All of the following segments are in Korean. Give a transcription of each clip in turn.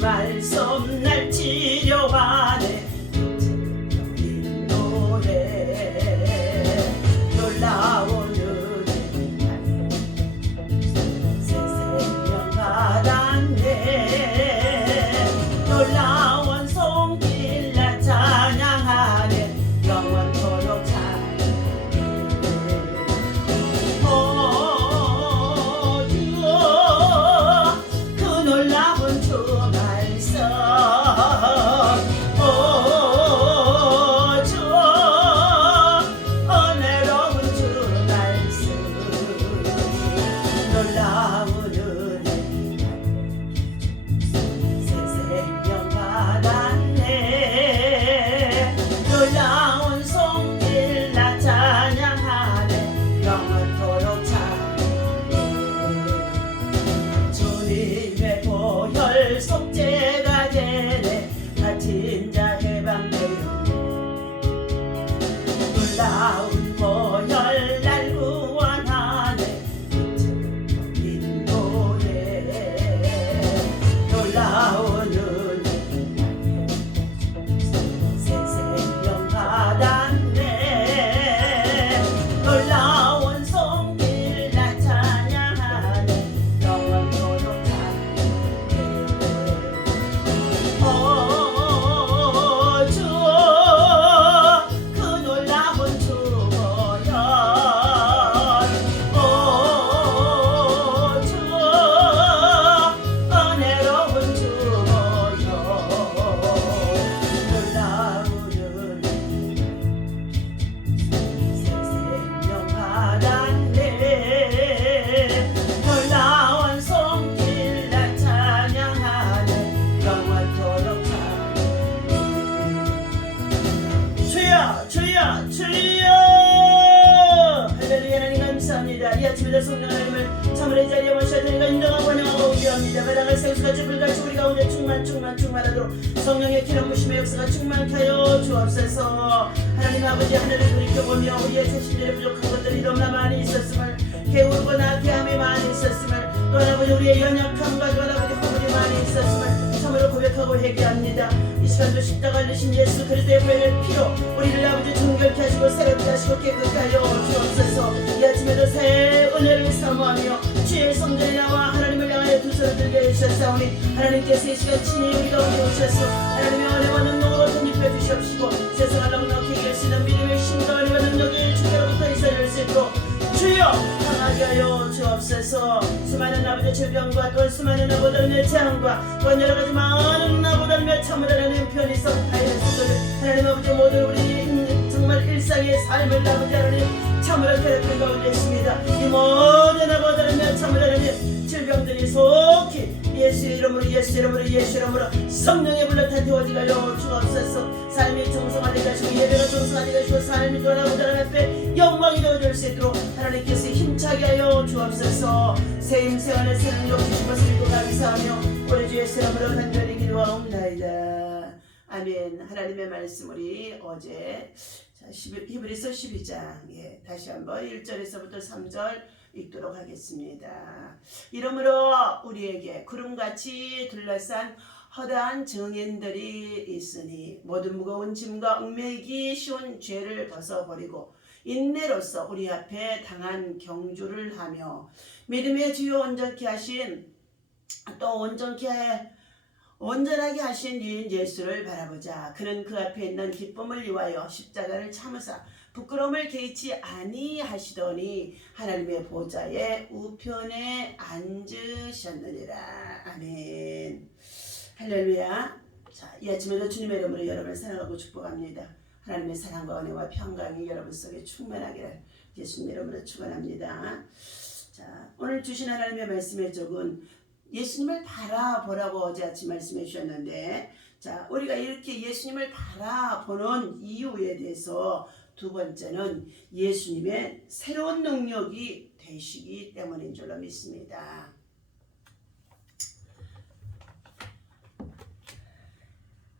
말씀 날 치료하네. 이 노래 놀라운 은혜 새 생명 받았네. 놀라운 손길 나 찬양하네. 영원토록 속죄가 되네. 다친 자 해방되어 놀라운 보혈 날 구원하네. 인 노래 놀라운 은혜 새 생명 받았네. 놀라운 손길 나 찬양하네. 영원토록 주여 할렐루야. 하나님 감사합니다. 이 아침에도 성령 하나님을 참으로 이 자리에 모셔드리고 인정하고 환영하고 기도합니다. 바다가 생수같이 불같이 우리 가운데 충만하도록 성령의 기름 부심의 역사가 충만케 하여 주옵소서. 하나님 아버지 하늘을 돌이켜보며 우리의 자신들의 부족한 것들이 너무나 많이 있었음을 게으르고 나태함이 많이 있었음을 또 아버지 우리의 연약함과 또 아버지 허물이 많이 있었음을 참으로 고백하고 회개합니다. 이 시간도 십자가를 지신 예수 그리스도의 보혈의 피로 우리를 아버지 정결케 하시고 새롭게 하시고 깨끗게 하여 주옵소서. 이 아침에도 새 은혜를 사모하며 주의 성전에 나와 하나님을 향하여 두 손을 들게 해주셨사오니 하나님께서 이 시간 친히 우리 가운데 오셔서 하나님의 은혜와 능력으로 덧입혀 주시옵시고 세상을 넉넉히 이길 수 있는 믿음의 힘과 은혜와 능력이 주께로부터 있어야 할 수 있도록 주여 강하게 하여 주옵소서. 수많은 아버지 질병과 또 수많은 아버지의 재앙과 또 여러가지 많은 아버지의 참으로 하나님 편히 썩다이는 하나님 아버지 모든 우리 정말 일상의 삶을 아버지 하나님 참으로 괴롭힌 가운데 있습니다. 이 모든 아버지의 참으로 하나님 질병들이 속히 예수의 이름으로 성령의 불로 다 태워지게 하여 주옵소서. 삶이 정성하게 하시고 예배가 정성하게 하시고 삶이 돌아오는 하나님 앞에 영광이 되어줄 수 있도록 하나님께서 힘차게 하여 주옵소서. 새 힘새 안에 새 능력 주신 것을 믿고 감사하며 우리 주 예수 이름으로 간절히 기도하옵나이다. 아멘. 하나님의 말씀 우리 어제 히브리서 12장 다시 한번 1절에서부터 3절 읽도록 하겠습니다. 이러므로 우리에게 구름같이 둘러싼 허다한 증인들이 있으니 모든 무거운 짐과 얽매이기 쉬운 죄를 벗어버리고 인내로서 우리 앞에 당한 경주를 하며 믿음의 주요 온전케 하신 또 온전하게 하신 유인 예수를 바라보자. 그는 그 앞에 있는 기쁨을 위하여 십자가를 참으사 부끄러움을 개의치 아니하시더니 하나님의 보좌의 우편에 앉으셨느니라. 아멘. 할렐루야. 자, 이 아침에도 주님의 이름으로 여러분을 사랑하고 축복합니다. 하나님의 사랑과 은혜와 평강이 여러분 속에 충만하기를 예수님 이름으로 축원합니다. 자, 오늘 주신 하나님의 말씀의 적은 예수님을 바라보라고 어제 아침 말씀해 주셨는데, 자, 우리가 이렇게 예수님을 바라보는 이유에 대해서 두 번째는 예수님의 새로운 능력이 되시기 때문인 줄로 믿습니다.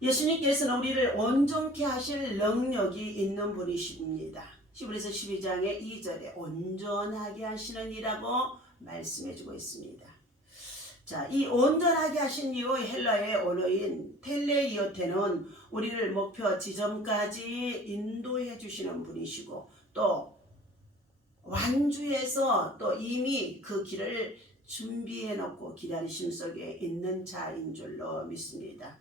예수님께서는 우리를 온전케 하실 능력이 있는 분이십니다. 히브리서 12장의 2절에 온전하게 하시는 이라고 말씀해 주고 있습니다. 자, 이 온전하게 하신 이후 헬라의 언어인 텔레이오테는 우리를 목표 지점까지 인도해 주시는 분이시고 또 완주해서 또 이미 그 길을 준비해 놓고 기다리심 속에 있는 자인 줄로 믿습니다.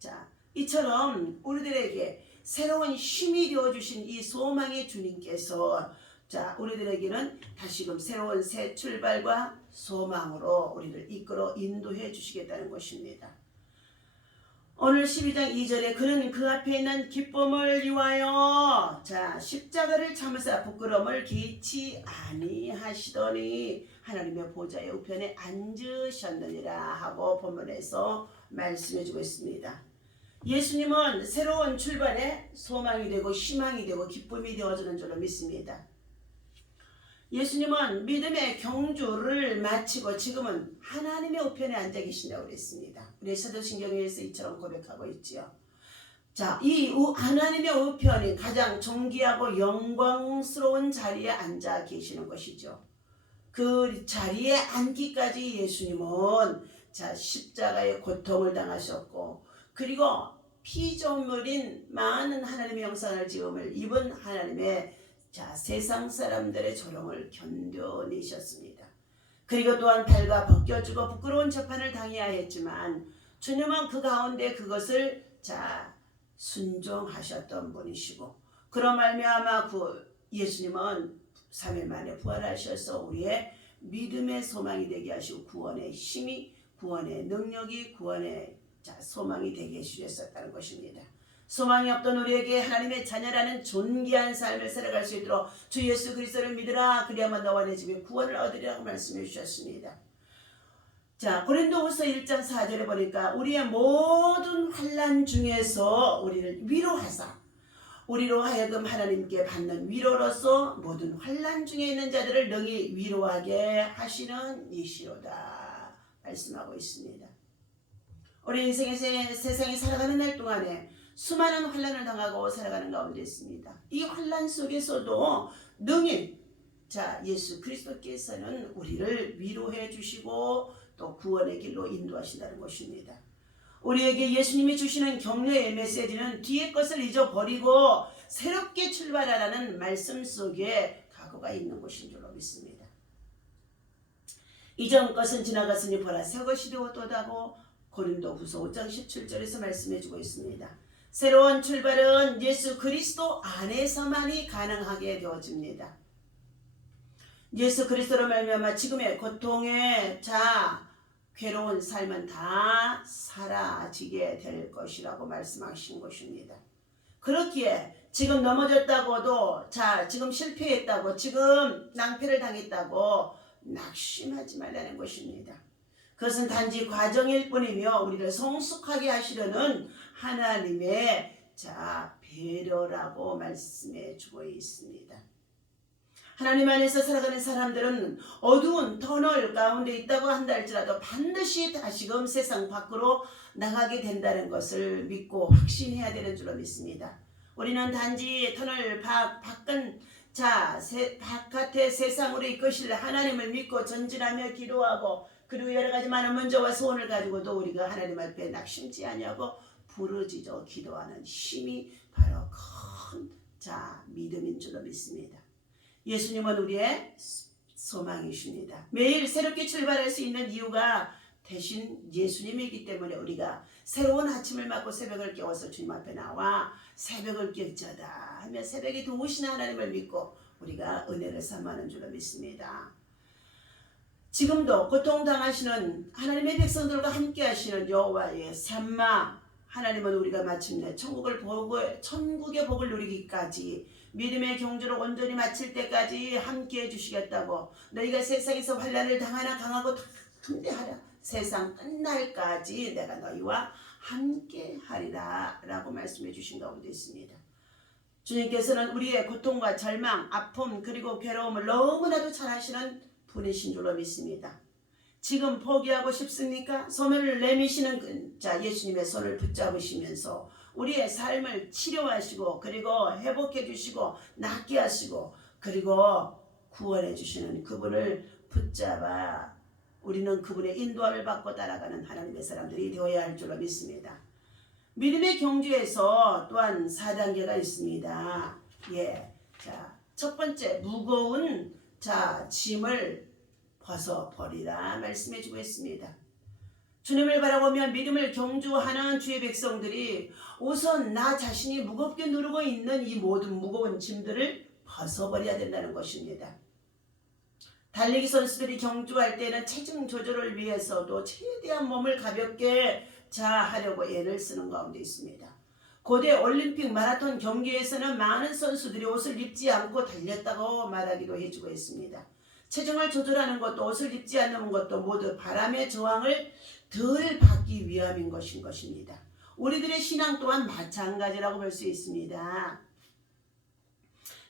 자, 이처럼 우리들에게 새로운 힘이 되어주신 이 소망의 주님께서 자, 우리들에게는 다시금 새로운 새 출발과 소망으로 우리를 이끌어 인도해 주시겠다는 것입니다. 오늘 12장 2절에 그는 그 앞에 있는 기쁨을 위하여 자, 십자가를 참으사 부끄러움을 기치 아니하시더니 하나님의 보좌의 우편에 앉으셨느니라 하고 본문에서 말씀해 주고 있습니다. 예수님은 새로운 출발의 소망이 되고 희망이 되고 기쁨이 되어주는 줄로 믿습니다. 예수님은 믿음의 경주를 마치고 지금은 하나님의 우편에 앉아 계신다고 그랬습니다. 우리 사도신경에서 이처럼 고백하고 있지요. 자, 이 하나님의 우편이 가장 존귀하고 영광스러운 자리에 앉아 계시는 것이죠. 그 자리에 앉기까지 예수님은 자, 십자가의 고통을 당하셨고 그리고 피조물인 많은 하나님의 형상을 지음을 입은 하나님의 자, 세상 사람들의 조롱을 견뎌내셨습니다. 그리고 또한 발과 벗겨지고 부끄러운 재판을 당해야 했지만 주님은 그 가운데 그것을 자, 순종하셨던 분이시고 그런 말미암아 예수님은 3일 만에 부활하셔서 우리의 믿음의 소망이 되게 하시고 구원의 힘이 구원의 능력이 구원의 자, 소망이 되게 해주셨다는 것입니다. 소망이 없던 우리에게 하나님의 자녀라는 존귀한 삶을 살아갈 수 있도록 주 예수 그리스도를 믿으라 그리하면 너와 내 집에 구원을 얻으리라고 말씀해 주셨습니다. 자, 고린도후서 1장 4절에 보니까 우리의 모든 환난 중에서 우리를 위로하사 우리로 하여금 하나님께 받는 위로로서 모든 환난 중에 있는 자들을 능히 위로하게 하시는 이시로다 말씀하고 있습니다. 우리 인생의 세상이 살아가는 날 동안에 수많은 환난을 당하고 살아가는 가운데 있습니다. 이 환난 속에서도 능히 자, 예수 그리스도께서는 우리를 위로해 주시고 또 구원의 길로 인도하신다는 것입니다. 우리에게 예수님이 주시는 격려의 메시지는 뒤의 것을 잊어버리고 새롭게 출발하라는 말씀 속에 각오가 있는 것인 줄로 믿습니다. 이전 것은 지나갔으니 보라 새 것이 되었도다고 고린도후서 5장 17절에서 말씀해 주고 있습니다. 새로운 출발은 예수 그리스도 안에서만이 가능하게 되어집니다. 예수 그리스도로 말미암아 지금의 고통의 자 괴로운 삶은 다 사라지게 될 것이라고 말씀하신 것입니다. 그렇기에 지금 넘어졌다고도 자 지금 실패했다고 지금 낭패를 당했다고 낙심하지 말라는 것입니다. 그것은 단지 과정일 뿐이며 우리를 성숙하게 하시려는 하나님의 자 배려라고 말씀해 주고 있습니다. 하나님 안에서 살아가는 사람들은 어두운 터널 가운데 있다고 한다 할지라도 반드시 다시금 세상 밖으로 나가게 된다는 것을 믿고 확신해야 되는 줄로 믿습니다. 우리는 단지 터널 바깥 바깥의 세상으로 이끄실 하나님을 믿고 전진하며 기도하고 그리고 여러 가지 많은 문제와 소원을 가지고도 우리가 하나님 앞에 낙심치 아니하고 부르짖어 기도하는 힘이 바로 큰 믿음인 줄로 믿습니다. 예수님은 우리의 소망이십니다. 매일 새롭게 출발할 수 있는 이유가 대신 예수님이기 때문에 우리가 새로운 아침을 맞고 새벽을 깨워서 주님 앞에 나와 새벽을 깨우자다 하며 새벽에 도우시는 하나님을 믿고 우리가 은혜를 삼하는 줄로 믿습니다. 지금도 고통당하시는 하나님의 백성들과 함께 하시는 여호와의 삼마 하나님은 우리가 마침내 천국의 복을 누리기까지 믿음의 경주를 온전히 마칠 때까지 함께해 주시겠다고 너희가 세상에서 환난을 당하나 강하고 담대하라 세상 끝날까지 내가 너희와 함께하리라 라고 말씀해 주신 가운데 있습니다. 주님께서는 우리의 고통과 절망, 아픔 그리고 괴로움을 너무나도 잘 아시는 분이신 줄로 믿습니다. 지금 포기하고 싶습니까? 손을 내미시는 예수님의 손을 붙잡으시면서 우리의 삶을 치료하시고 그리고 회복해 주시고 낫게 하시고 그리고 구원해 주시는 그분을 붙잡아 우리는 그분의 인도함을 받고 따라가는 하나님의 사람들이 되어야 할 줄로 믿습니다. 믿음의 경주에서 또한 4단계가 있습니다. 자, 첫 번째, 무거운 짐을 벗어버리라 말씀해 주고 있습니다. 주님을 바라보며 믿음을 경주하는 주의 백성들이 우선 나 자신이 무겁게 누르고 있는 이 모든 무거운 짐들을 벗어버려야 된다는 것입니다. 달리기 선수들이 경주할 때는 체중 조절을 위해서도 최대한 몸을 가볍게 하려고 애를 쓰는 가운데 있습니다. 고대 올림픽 마라톤 경기에서는 많은 선수들이 옷을 입지 않고 달렸다고 말하기도 해주고 있습니다. 체중을 조절하는 것도 옷을 입지 않는 것도 모두 바람의 저항을 덜 받기 위함인 것입니다. 우리들의 신앙 또한 마찬가지라고 볼 수 있습니다.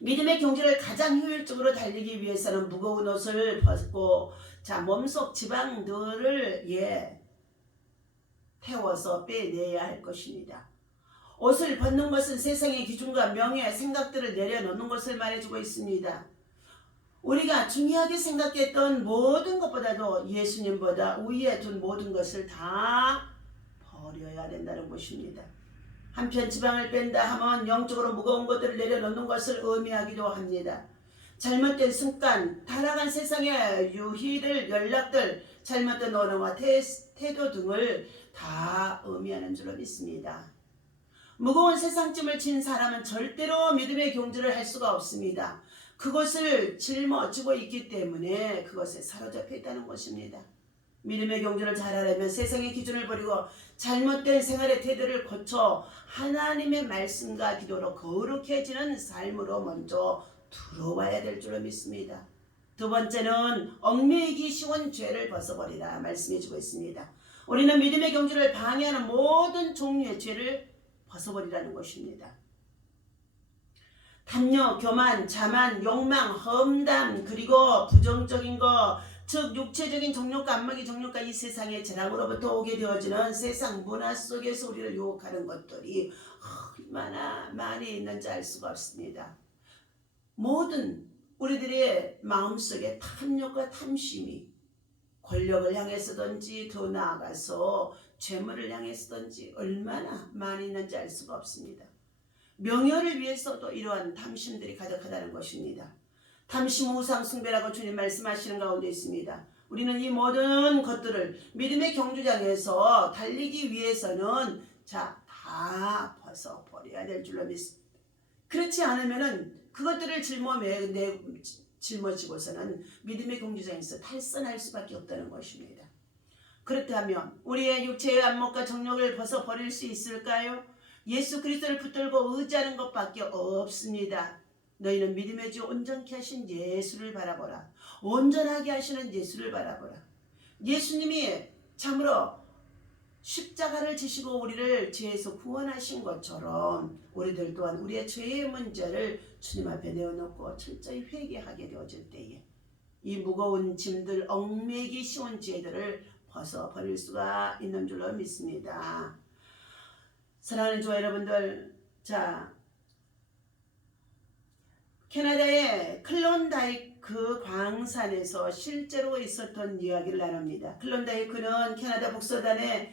믿음의 경주를 가장 효율적으로 달리기 위해서는 무거운 옷을 벗고 몸속 지방들을 태워서 빼내야 할 것입니다. 옷을 벗는 것은 세상의 기준과 명예, 생각들을 내려놓는 것을 말해주고 있습니다. 우리가 중요하게 생각했던 모든 것보다도 예수님보다 우위에 둔 모든 것을 다 버려야 된다는 것입니다. 한편 지방을 뺀다 하면 영적으로 무거운 것들을 내려놓는 것을 의미하기도 합니다. 잘못된 습관, 타락한 세상의 유희들, 연락들, 잘못된 언어와 태도 등을 다 의미하는 줄로 믿습니다. 무거운 세상짐을 진 사람은 절대로 믿음의 경주를 할 수가 없습니다. 그것을 짊어지고 있기 때문에 그것에 사로잡혀 있다는 것입니다. 믿음의 경주를 잘하려면 세상의 기준을 버리고 잘못된 생활의 태도를 고쳐 하나님의 말씀과 기도로 거룩해지는 삶으로 먼저 들어와야 될 줄로 믿습니다. 두 번째는 얽매이기 쉬운 죄를 벗어버리라 말씀해주고 있습니다. 우리는 믿음의 경주를 방해하는 모든 종류의 죄를 벗어버리라는 것입니다. 탐욕, 교만, 자만, 욕망, 험담, 그리고 부정적인 것, 즉 육체적인 정욕과 안목의 정욕과 이 세상의 재앙으로부터 오게 되어지는 세상 문화 속에서 우리를 유혹하는 것들이 얼마나 많이 있는지 알 수가 없습니다. 모든 우리들의 마음속에 탐욕과 탐심이 권력을 향해서든지 더 나아가서 재물을 향해서든지 얼마나 많이 있는지 알 수가 없습니다. 명예를 위해서도 이러한 탐심들이 가득하다는 것입니다. 탐심 우상 숭배라고 주님 말씀하시는 가운데 있습니다. 우리는 이 모든 것들을 믿음의 경주장에서 달리기 위해서는 다 벗어버려야 될 줄로 믿습니다. 그렇지 않으면은 그것들을 짊어지고서는 믿음의 경주장에서 탈선할 수밖에 없다는 것입니다. 그렇다면 우리의 육체의 안목과 정욕을 벗어버릴 수 있을까요? 예수 그리스도를 붙들고 의지하는 것밖에 없습니다. 너희는 믿음의 주 온전케 하신 예수를 바라보라. 온전하게 하시는 예수를 바라보라. 예수님이 참으로 십자가를 지시고 우리를 죄에서 구원하신 것처럼 우리들 또한 우리의 죄의 문제를 주님 앞에 내어놓고 철저히 회개하게 되어질 때에 이 무거운 짐들, 얽매이기 쉬운 죄들을 벗어버릴 수가 있는 줄로 믿습니다. 사랑하는 주 여러분들, 캐나다의 클론다이크 광산에서 실제로 있었던 이야기를 나눕니다. 클론다이크는 캐나다 북서단의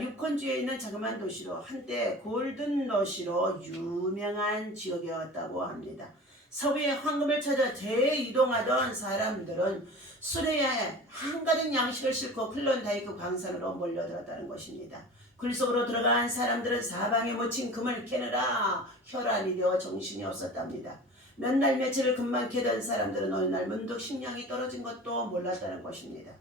유콘주에 있는 자그마한 도시로 한때 골든러시로 유명한 지역이었다고 합니다. 서부의 황금을 찾아 대이동하던 사람들은 수레에 한가득 양식을 싣고 클론다이크 광산으로 몰려들었다는 것입니다. 굴 속으로 들어간 사람들은 사방에 묻힌 금을 캐느라 혈안이 되어 정신이 없었답니다. 몇 날 며칠을 금만 캐던 사람들은 어느 날 문득 식량이 떨어진 것도 몰랐다는 것입니다.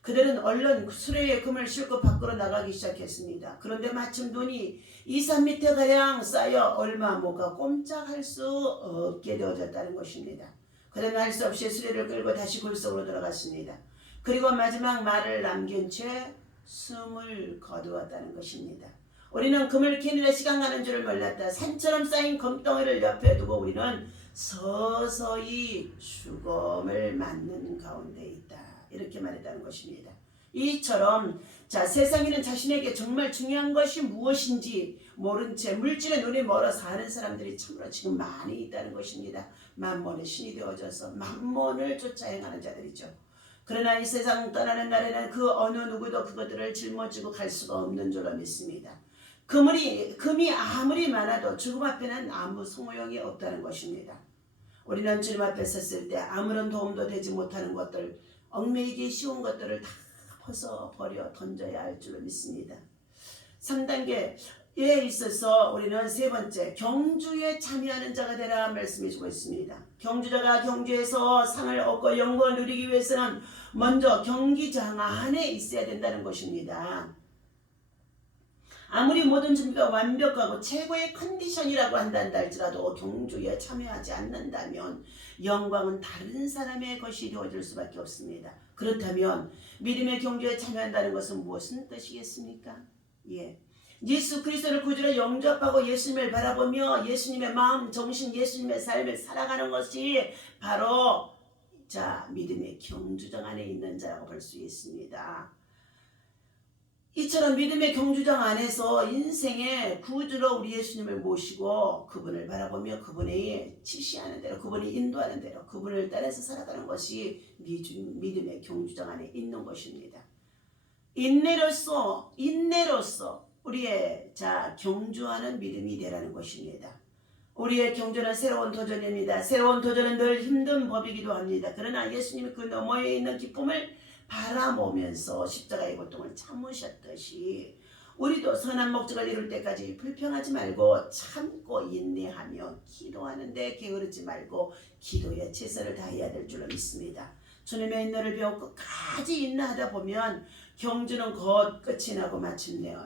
그들은 얼른 수레에 금을 싣고 밖으로 나가기 시작했습니다. 그런데 마침 눈이 2-3m가량 쌓여 얼마 못 가 꼼짝할 수 없게 되어졌다는 것입니다. 그들은 할 수 없이 수레를 끌고 다시 굴 속으로 들어갔습니다. 그리고 마지막 말을 남긴 채 숨을 거두었다는 것입니다. 우리는 금을 캐느라 시간 가는 줄을 몰랐다. 산처럼 쌓인 금덩이를 옆에 두고 우리는 서서히 죽음을 맞는 가운데 있다. 이렇게 말했다는 것입니다. 이처럼 세상에는 자신에게 정말 중요한 것이 무엇인지 모른 채 물질의 눈이 멀어 사는 사람들이 참으로 지금 많이 있다는 것입니다. 만몬의 신이 되어져서 만몬을 쫓아 행하는 자들이죠. 그러나 이 세상 떠나는 날에는 그 어느 누구도 그것들을 짊어지고 갈 수가 없는 줄로 믿습니다. 금이 아무리 많아도 죽음 앞에는 아무 소용이 없다는 것입니다. 우리는 주님 앞에 섰을 때 아무런 도움도 되지 못하는 것들, 얽매이기 쉬운 것들을 다 벗어버려 던져야 할 줄로 믿습니다. 3단계에 있어서 우리는 세 번째, 경주에 참여하는 자가 되라 말씀해 주고 있습니다. 경주자가 경주에서 상을 얻고 영광을 누리기 위해서는 먼저 경기장 안에 있어야 된다는 것입니다. 아무리 모든 준비가 완벽하고 최고의 컨디션이라고 한다 할지라도 경주에 참여하지 않는다면 영광은 다른 사람의 것이 되어질 수밖에 없습니다. 그렇다면 믿음의 경주에 참여한다는 것은 무슨 뜻이겠습니까? 예수 그리스도를 구주로 영접하고 예수님을 바라보며 예수님의 마음, 정신, 예수님의 삶을 살아가는 것이 바로 믿음의 경주장 안에 있는 자라고 볼 수 있습니다. 이처럼 믿음의 경주장 안에서 인생의 구주로 우리 예수님을 모시고 그분을 바라보며 그분이 지시하는 대로, 그분이 인도하는 대로 그분을 따라서 살아가는 것이 믿음의 경주장 안에 있는 것입니다. 인내로서 우리의 경주하는 믿음이 되라는 것입니다. 우리의 경주는 새로운 도전입니다. 새로운 도전은 늘 힘든 법이기도 합니다. 그러나 예수님이 그 너머에 있는 기쁨을 바라보면서 십자가의 고통을 참으셨듯이 우리도 선한 목적을 이룰 때까지 불평하지 말고 참고 인내하며 기도하는데 게으르지 말고 기도에 최선을 다해야 될 줄로 믿습니다. 주님의 인내를 배워 끝까지 인내하다 보면 경주는 곧 끝이 나고 마침내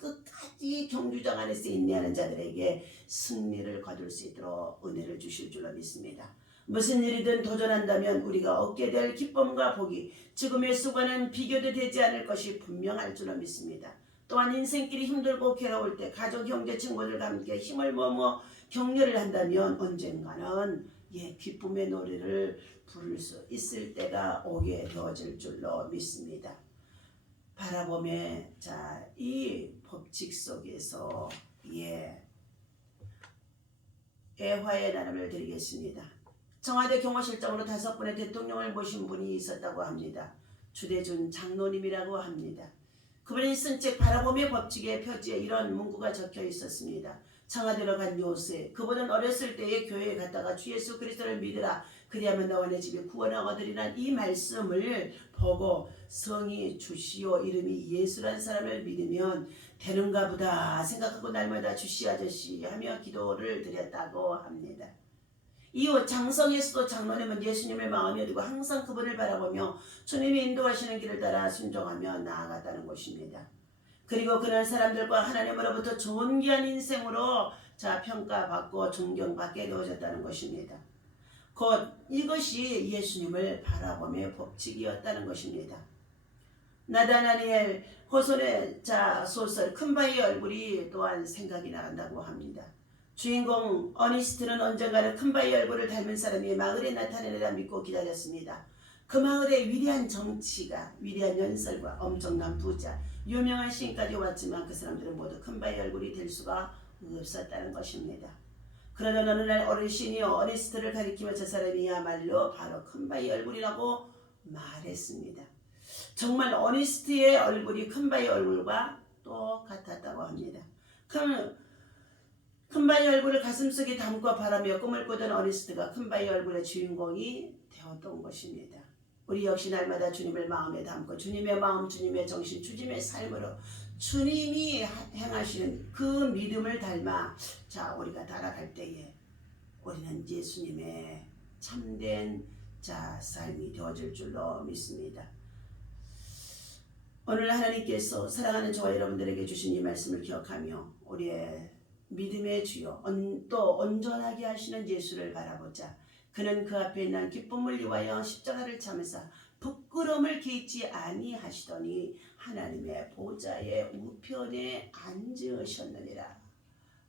끝까지 경주장 안에서 인내하는 자들에게 승리를 거둘 수 있도록 은혜를 주실 줄로 믿습니다. 무슨 일이든 도전한다면 우리가 얻게 될 기쁨과 복이 지금의 수고는 비교도 되지 않을 것이 분명할 줄로 믿습니다. 또한 인생길이 힘들고 괴로울 때 가족, 형제, 친구들과 함께 힘을 모으며 격려를 한다면 언젠가는 기쁨의 노래를 부를 수 있을 때가 오게 되어질 줄로 믿습니다. 바라보며 이 법칙 속에서 애화의 나눔을 드리겠습니다. 청와대 경호실장으로 5분의 대통령을 모신 분이 있었다고 합니다. 주대준 장로님이라고 합니다. 그분이 쓴 책 바라보며 법칙의 표지에 이런 문구가 적혀 있었습니다. 청와대로 간 요새, 그분은 어렸을 때에 교회에 갔다가 주 예수 그리스도를 믿으라, 그리하면 너와 내 집이 구원을 얻으리란 이 말씀을 보고 성이 주시오 이름이 예수란 사람을 믿으면 되는가 보다 생각하고 날마다 주시 아저씨 하며 기도를 드렸다고 합니다. 이후 장성에서도 장로님은 예수님을 마음에 두고 항상 그분을 바라보며 주님이 인도하시는 길을 따라 순종하며 나아갔다는 것입니다. 그리고 그날 사람들과 하나님으로부터 존귀한 인생으로 평가받고 존경받게 되어졌다는 것입니다. 곧 이것이 예수님을 바라보며 법칙이었다는 것입니다. 나다나니엘 호손의 소설 큰바위의 얼굴이 또한 생각이 나간다고 합니다. 주인공 어니스트는 언젠가는 큰바위 얼굴을 닮은 사람이 마을에 나타내리라 믿고 기다렸습니다. 그 마을에 위대한 정치가, 위대한 연설과 엄청난 부자, 유명한 시인까지 왔지만 그 사람들은 모두 큰바위 얼굴이 될 수가 없었다는 것입니다. 그러던 어느 날 어르신이 어니스트를 가리키며 저 사람이야말로 바로 큰바위 얼굴이라고 말했습니다. 정말 어니스트의 얼굴이 큰바위 얼굴과 똑같았다고 합니다. 큰바위 얼굴을 가슴속에 담고 바라며 꿈을 꾸던 어니스트가 큰바위 얼굴의 주인공이 되었던 것입니다. 우리 역시 날마다 주님을 마음에 담고 주님의 마음, 주님의 정신, 주님의 삶으로 주님이 행하시는 그 믿음을 닮아 우리가 달아갈 때에 우리는 예수님의 참된 삶이 되어질 줄로 믿습니다. 오늘 하나님께서 사랑하는 저와 여러분들에게 주신 이 말씀을 기억하며 우리의 믿음의 주요 또 온전하게 하시는 예수를 바라보자. 그는 그 앞에 있는 기쁨을 위하여 십자가를 참으사 부끄러움을 개의치 아니하시더니 하나님의 보좌의 우편에 앉으셨느니라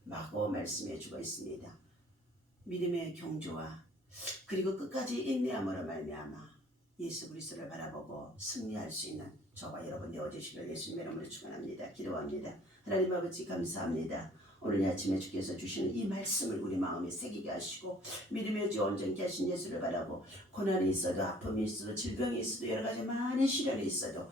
라고 말씀해 주고 있습니다. 믿음의 경주와 그리고 끝까지 인내함으로 말미암아 예수 그리스도를 바라보고 승리할 수 있는 저와 여러분 되어주시길 예수님의 이름으로 축원합니다. 기도합니다. 하나님 아버지 감사합니다. 오늘 이 아침에 주께서 주시는 이 말씀을 우리 마음에 새기게 하시고 믿음의 주 온전케 하신 예수를 바라고 고난이 있어도 아픔이 있어도 질병이 있어도 여러 가지 많은 시련이 있어도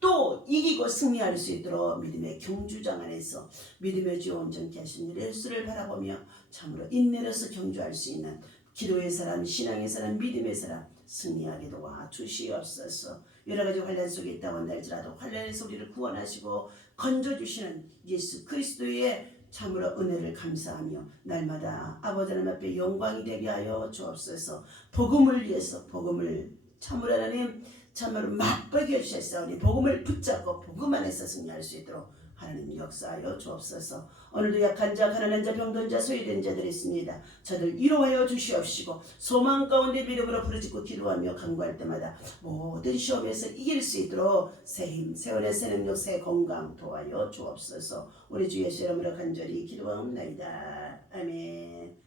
또 이기고 승리할 수 있도록 믿음의 경주장 안에서 믿음의 주 온전케 하신 예수를 바라보며 참으로 인내로서 경주할 수 있는 기도의 사람, 신앙의 사람, 믿음의 사람 승리하게 도와 주시옵소서. 여러 가지 환난 속에 있다고 한달지라도 환난에서 우리를 구원하시고 건져주시는 예수 그리스도의 참으로 은혜를 감사하며 날마다 아버지 하나님 앞에 영광이 되게 하여 주옵소서. 복음을 위해서 복음을 참으로 하나님 참으로 맛보게 주셨사오니 복음을 붙잡고 복음 안에서 승리할 수 있도록 하나님 역사하여 주옵소서. 오늘도 약한 자, 가난한 자, 병든 자, 소외된 자들이 있습니다. 저들 위로하여 주시옵시고 소망 가운데 믿음으로 부르짖고 기도하며 간구할 때마다 모든 시험에서 이길 수 있도록 새 힘, 새 은혜, 새 능력, 새 건강 도와여 주옵소서. 우리 주 예수 이름으로 간절히 기도하옵나이다. 아멘.